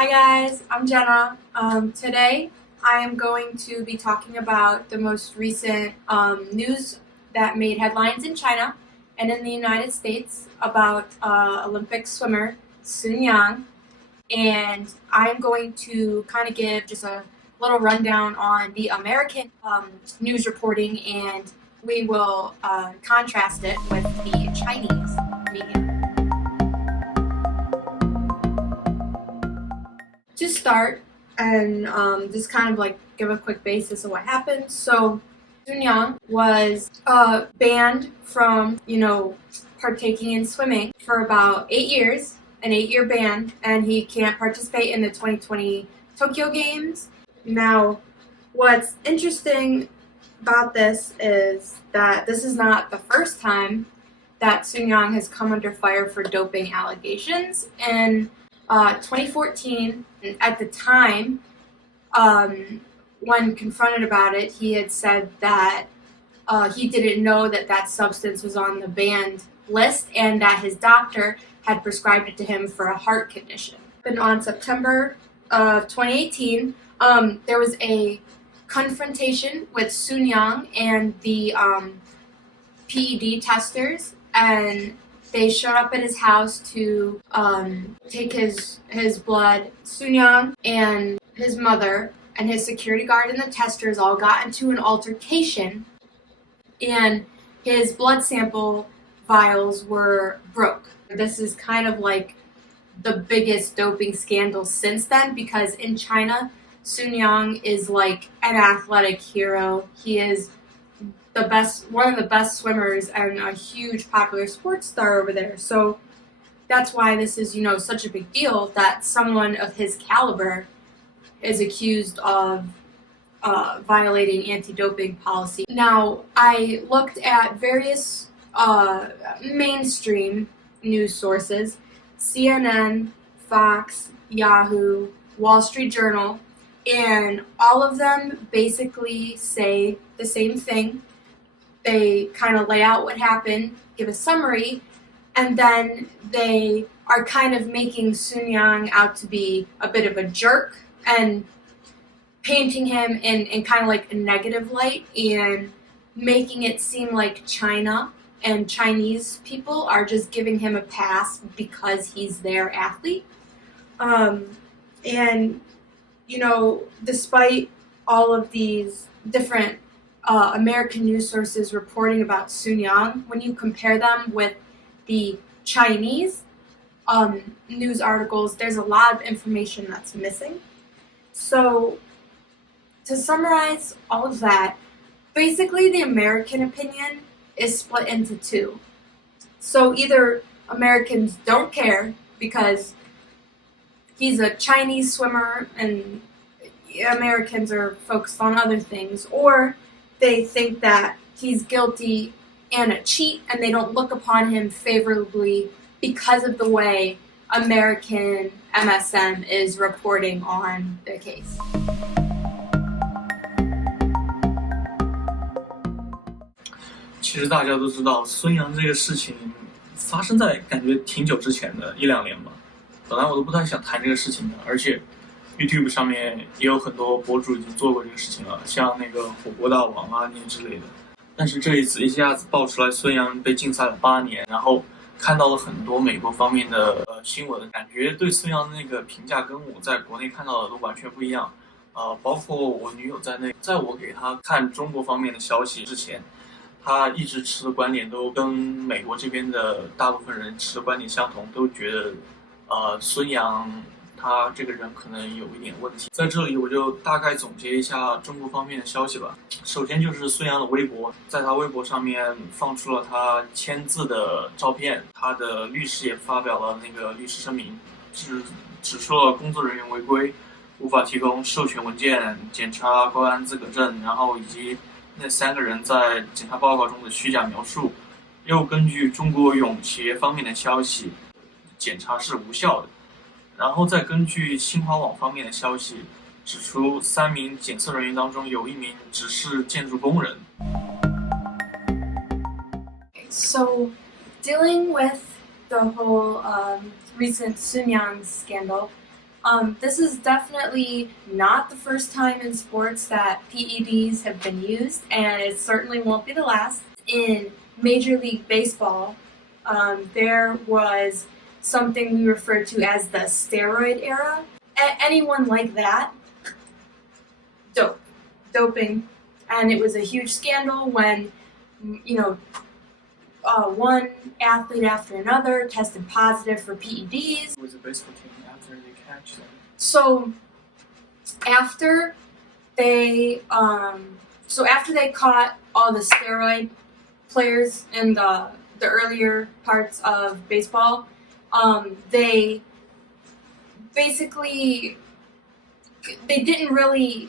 Hi guys, I'm Jenna. Today I am going to be talking about the most recent news that made headlines in China and in the United States about Olympic swimmer Sun Yang. And I'm going to kind of give just a little rundown on the American news reporting, and we will contrast it with the Chinese media. To start, and just kind of like give a quick basis of what happened. So Sun Yang was banned from, partaking in swimming for about 8 years, an 8-year ban, and he can't participate in the 2020 Tokyo Games. Now, what's interesting about this is that this is not the first time that Sun Yang has come under fire for doping allegations. In 2014, at the time, when confronted about it, he had said that he didn't know that that substance was on the banned list and that his doctor had prescribed it to him for a heart condition. And on September of 2018, there was a confrontation with Sun Yang and the PED testers, and they showed up at his house to take his blood. Sun Yang and his mother and his security guard and the testers all got into an altercation, and his blood sample vials were broke. This is kind of like the biggest doping scandal since then, because in China, Sun Yang is like an athletic hero. He is one of the best swimmers and a huge popular sports star over there. So that's why this is, such a big deal that someone of his caliber is accused of violating anti-doping policy. Now, I looked at various mainstream news sources: CNN, Fox, Yahoo, Wall Street Journal, and all of them basically say the same thing. They kind of lay out what happened, give a summary, and then they are kind of making Sun Yang out to be a bit of a jerk and painting him in kind of like a negative light and making it seem like China and Chinese people are just giving him a pass because he's their athlete. And, despite all of these different American news sources reporting about Sun Yang, when you compare them with the Chinese news articles, there's a lot of information that's missing. So, to summarize all of that, basically the American opinion is split into two. So either Americans don't care because he's a Chinese swimmer and Americans are focused on other things, or they think that he's guilty and a cheat and they don't look upon him favorably because of the way American MSM is reporting on the case. 其实大家都知道，孙杨这个事情发生在感觉挺久之前的1-2年吧。本来我都不太想谈这个事情的，而且 YouTube 上面也有很多博主已经做过这个事情了，像那个火锅大王啊那些之类的。但是这一次一下子爆出来孙杨被禁赛了8年，然后看到了很多美国方面的新闻，感觉对孙杨的那个评价跟我在国内看到的都完全不一样。包括我女友在内，在我给她看中国方面的消息之前，他一直持的观点都跟美国这边的大部分人持的观点相同，都觉得孙杨他这个人可能有一点问题。在这里我就大概总结一下中国方面的消息吧。首先就是孙杨的微博，在他微博上面放出了他签字的照片，他的律师也发表了那个律师声明，指出了工作人员违规，无法提供授权文件、检查公安资格证，然后以及那3个人在检查报告中的虚假描述。又根据中国泳协方面的消息，检查是无效的。然后再根据新华网方面的消息，指出3名检测人员当中有1名只是建筑工人。So, dealing with the whole recent Sun Yang scandal, This is definitely not the first time in sports that PEDs have been used, and it certainly won't be the last. In Major League Baseball, there was something we refer to as the steroid era. Anyone like that, doping, and it was a huge scandal when, one athlete after another tested positive for PEDs. It was a baseball team after they catch them. So after they caught all the steroid players in the earlier parts of baseball, they didn't really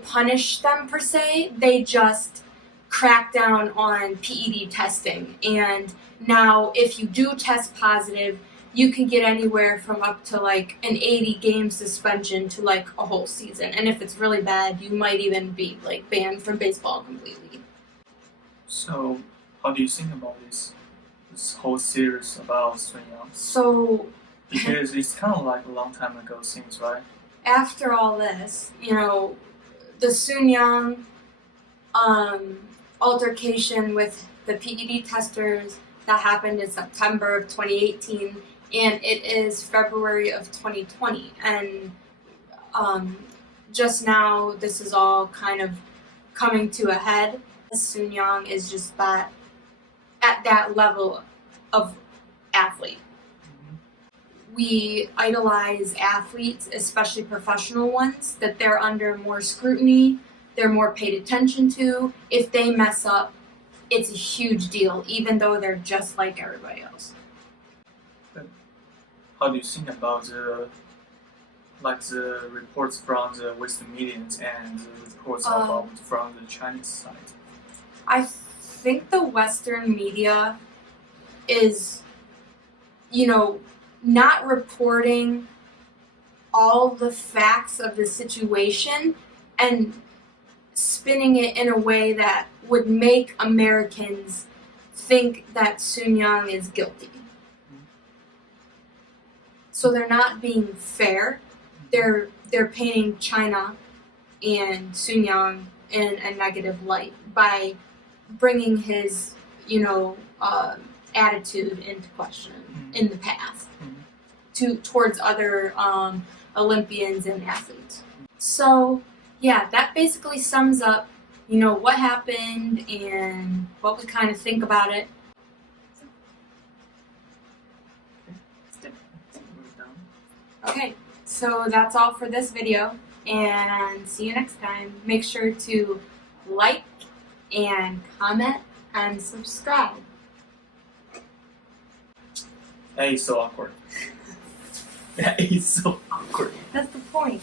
punish them per se. They just cracked down on PED testing, and now if you do test positive, you can get anywhere from up to like an 80-game suspension to like a whole season. And if it's really bad, you might even be like banned from baseball completely. So, how do you think about this whole series about Sun Yang? So, because it's kind of like a long time ago things, right? After all this, the Sun Yang altercation with the PED testers that happened in September of 2018, and it is February of 2020, and just now this is all kind of coming to a head. Sun Yang is just at that level of athlete. We idolize athletes, especially professional ones, that they're under more scrutiny, they're more paid attention to. If they mess up, it's a huge deal, even though they're just like everybody else. How do you think about the reports from the Western media and the reports from the Chinese side? I think the Western media is, not reporting all the facts of the situation and spinning it in a way that would make Americans think that Sun Yang is guilty. So they're not being fair. They're painting China and Sun Yang in a negative light by bringing his, attitude into question in the past towards other Olympians and athletes. So yeah, that basically sums up, what happened and what we kind of think about it. Okay, so that's all for this video, and see you next time. Make sure to like and comment and subscribe. That is so awkward. That is so awkward. That's the point.